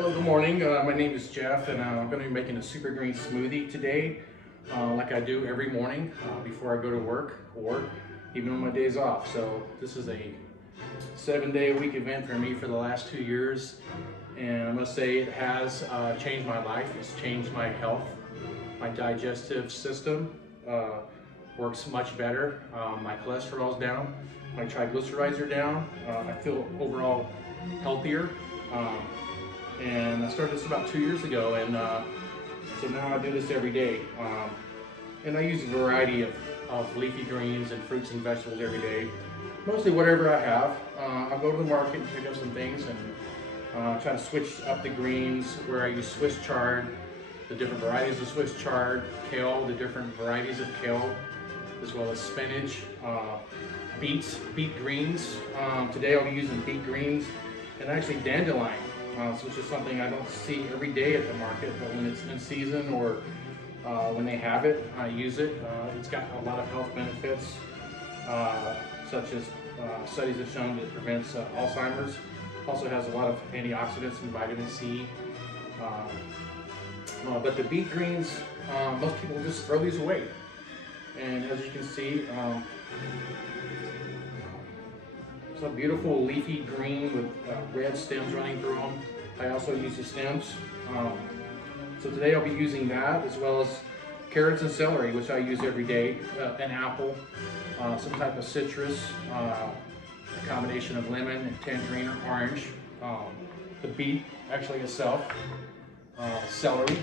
Hello, good morning. My name is Jeff, and I'm going to be making a super green smoothie today, like I do every morning before I go to work or even on my days off. So this is a 7-day-a-week event for me for the last 2 years, and I must say it has changed my life. It's changed my health. My digestive system works much better. My cholesterol's down. My triglycerides are down. I feel overall healthier. And I started this about 2 years ago, and so now I do this every day. And I use a variety of leafy greens and fruits and vegetables every day. Mostly whatever I have. I'll go to the market and pick up some things and try to switch up the greens where I use Swiss chard, the different varieties of Swiss chard, kale, the different varieties of kale, as well as spinach, beets, beet greens. Today I'll be using beet greens and actually dandelion. Which is something I don't see every day at the market, but when it's in season or when they have it, I use it. It's got a lot of health benefits, such as studies have shown that it prevents Alzheimer's. Also has a lot of antioxidants and vitamin C. But the beet greens, most people just throw these away. And as you can see, it's a beautiful leafy green with red stems running through them. I also use the stems. So today I'll be using that, as well as carrots and celery, which I use every day, an apple, some type of citrus, a combination of lemon and tangerine or orange, the beet actually itself, celery,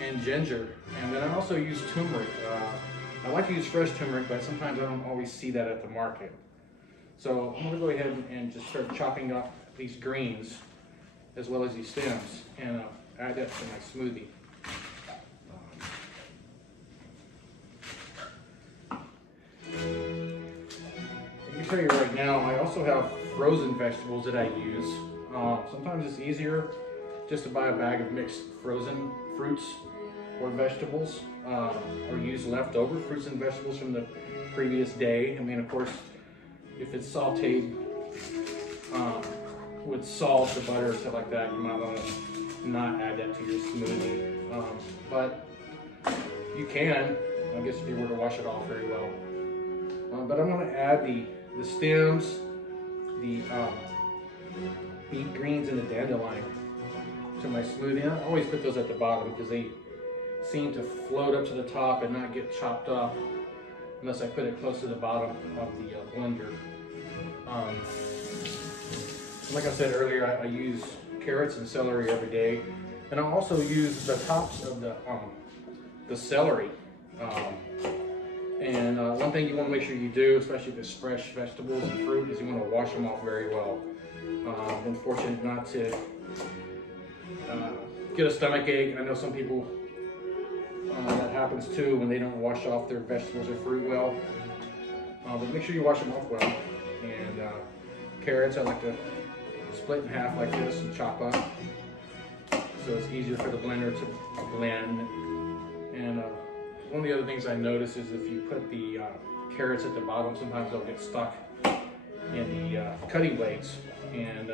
and ginger. And then I also use turmeric. I like to use fresh turmeric, but sometimes I don't always see that at the market. So I'm going to go ahead and just start chopping up these greens as well as these stems and add that to my smoothie. Let me tell you right now, I also have frozen vegetables that I use. Sometimes it's easier just to buy a bag of mixed frozen fruits or vegetables, or use leftover fruits and vegetables from the previous day. I mean, of course, if it's sauteed with salt or butter or stuff like that, you might want to not add that to your smoothie. But you can, I guess, if you were to wash it off very well. But I'm going to add the stems, the beet greens, and the dandelion to my smoothie. I always put those at the bottom because they seem to float up to the top and not get chopped up unless I put it close to the bottom of the blender. Like I said earlier, I use carrots and celery every day, and I also use the tops of the celery. And one thing you want to make sure you do, especially if it's fresh vegetables and fruit, is you want to wash them off very well. I've been fortunate not to get a stomach ache. I know some people that happens too when they don't wash off their vegetables or fruit well. But make sure you wash them off well. And carrots, I like to split in half like this and chop up, so it's easier for the blender to blend. And one of the other things I notice is if you put the carrots at the bottom, sometimes they'll get stuck in the cutting blades and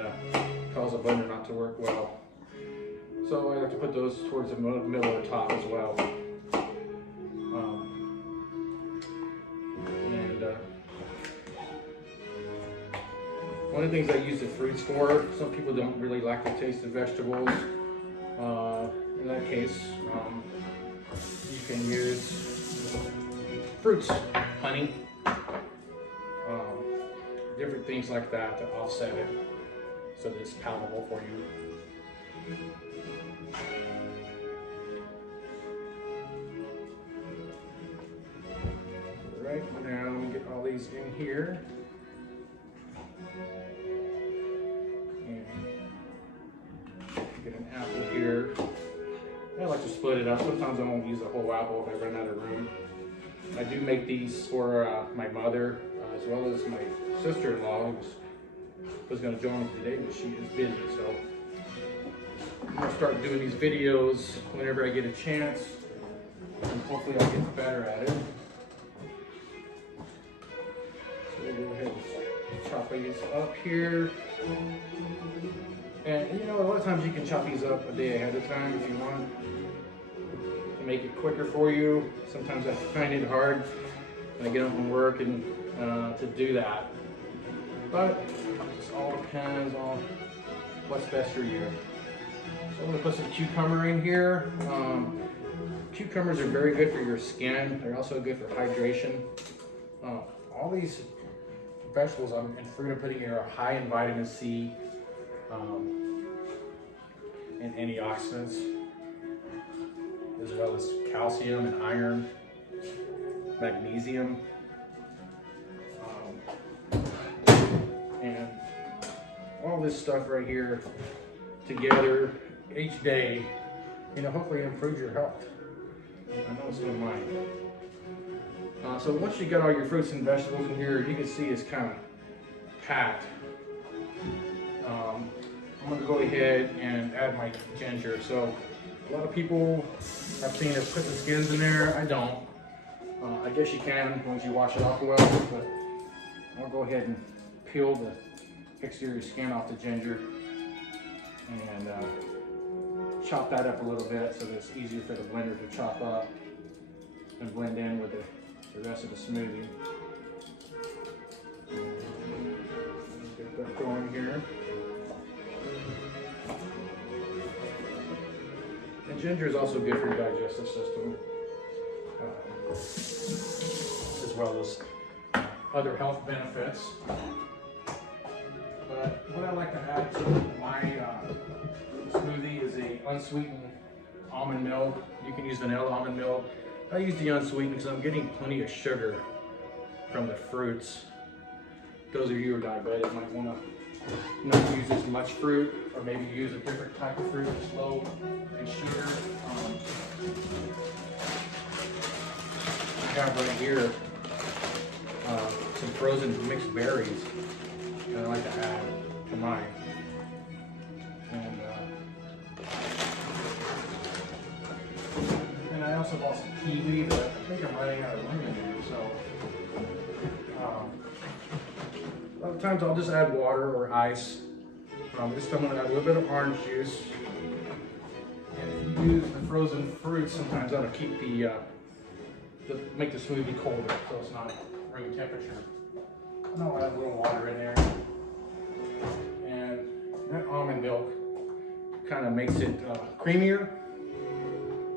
cause the blender not to work well. So I like to put those towards the middle or top as well. One of the things I use the fruits for, some people don't really like the taste of vegetables. In that case, you can use fruits, honey, different things like that to offset it so that it's palatable for you. Right now, I'm going to get all these in here. Get an apple here. I like to split it up. Sometimes I won't use a whole apple if I run out of room. I do make these for my mother, as well as my sister-in-law, who was going to join me today, but she is busy. So I'm going to start doing these videos whenever I get a chance, and hopefully I'll get better at it. So we'll go ahead and chop these up here. And you know, a lot of times you can chop these up a day ahead of time if you want to make it quicker for you. Sometimes I find it hard when I get home from work and to do that. But it just all depends on what's best for you. So I'm gonna put some cucumber in here. Cucumbers are very good for your skin. They're also good for hydration. All these vegetables and fruit I'm putting here are high in vitamin C and antioxidants, as well as calcium and iron, magnesium, and all this stuff right here together each day, you know, hopefully improve your health. I know it's been mine. So once you get all your fruits and vegetables in here, you can see it's kind of packed. I'm going to go ahead and add my ginger. So a lot of people have seen us put the skins in there. I don't. I guess you can once you wash it off well, but I'll go ahead and peel the exterior skin off the ginger and chop that up a little bit so that it's easier for the blender to chop up and blend in with the rest of the smoothie. Let's get that going here. And ginger is also good for your digestive system, as well as other health benefits. But what I like to add to my smoothie is a unsweetened almond milk. You can use vanilla almond milk. I use the unsweetened because I'm getting plenty of sugar from the fruits. Those of you who are diabetic might want to not use as much fruit, or maybe use a different type of fruit that's low in sugar. I have right here some frozen mixed berries that I like to add to mine. And I also bought some kiwi, but I think I'm running out of room in here, so a lot of times I'll just add water or ice. This time I'm going to add a little bit of orange juice. And if you use the frozen fruits, sometimes that'll keep make the smoothie colder, so it's not room temperature. And I'll add a little water in there. And that almond milk kind of makes it creamier.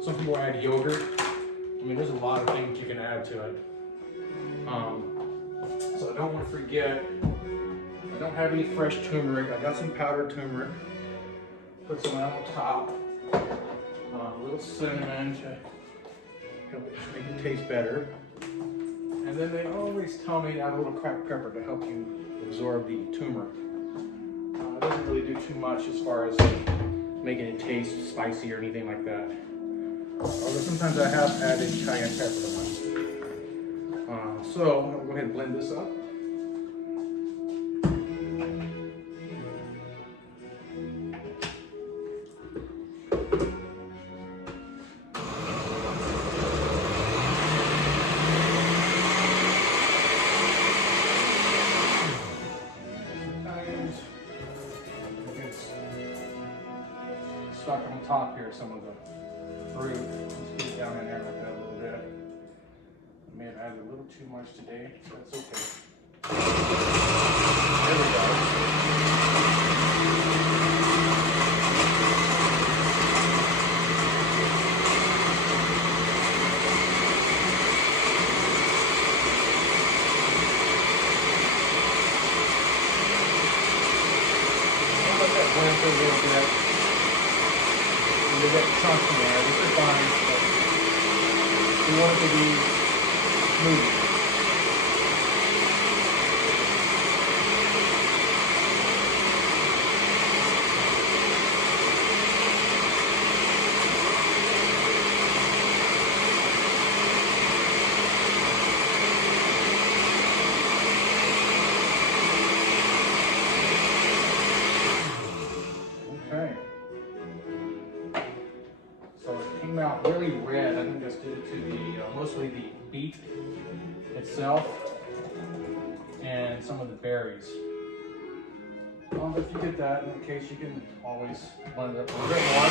Some people add yogurt. I mean, there's a lot of things you can add to it. So I don't want to forget, I don't have any fresh turmeric. I got some powdered turmeric. Put some on top. A little cinnamon to help it make it taste better. And then they always tell me to add a little cracked pepper to help you absorb the turmeric. It doesn't really do too much as far as making it taste spicy or anything like that. Although sometimes I have added cayenne pepper to mine. So I'm going to go ahead and blend this up. Stuck on top here, some of the fruit. Just get it down in there like that a little bit. I may have added a little too much today, but that's okay. There we go. I'll let that blend for a little bit. You get chunks in there, this is fine, but we want it to be smooth. Okay. Out really red. I think that's due to the mostly the beet itself and some of the berries. But if you get that, in case, you can always blend it up a little bit more.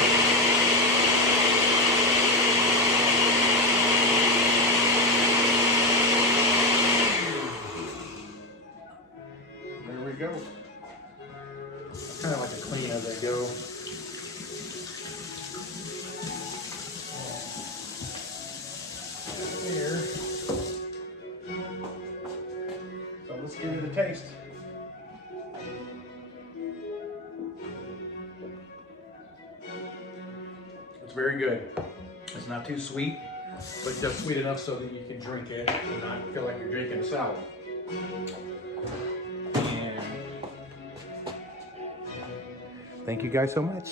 There we go. I kind of like to clean as I go. Here. So let's give it a taste. It's very good. It's not too sweet, but just sweet enough so that you can drink it and not feel like you're drinking a salad. And thank you guys so much.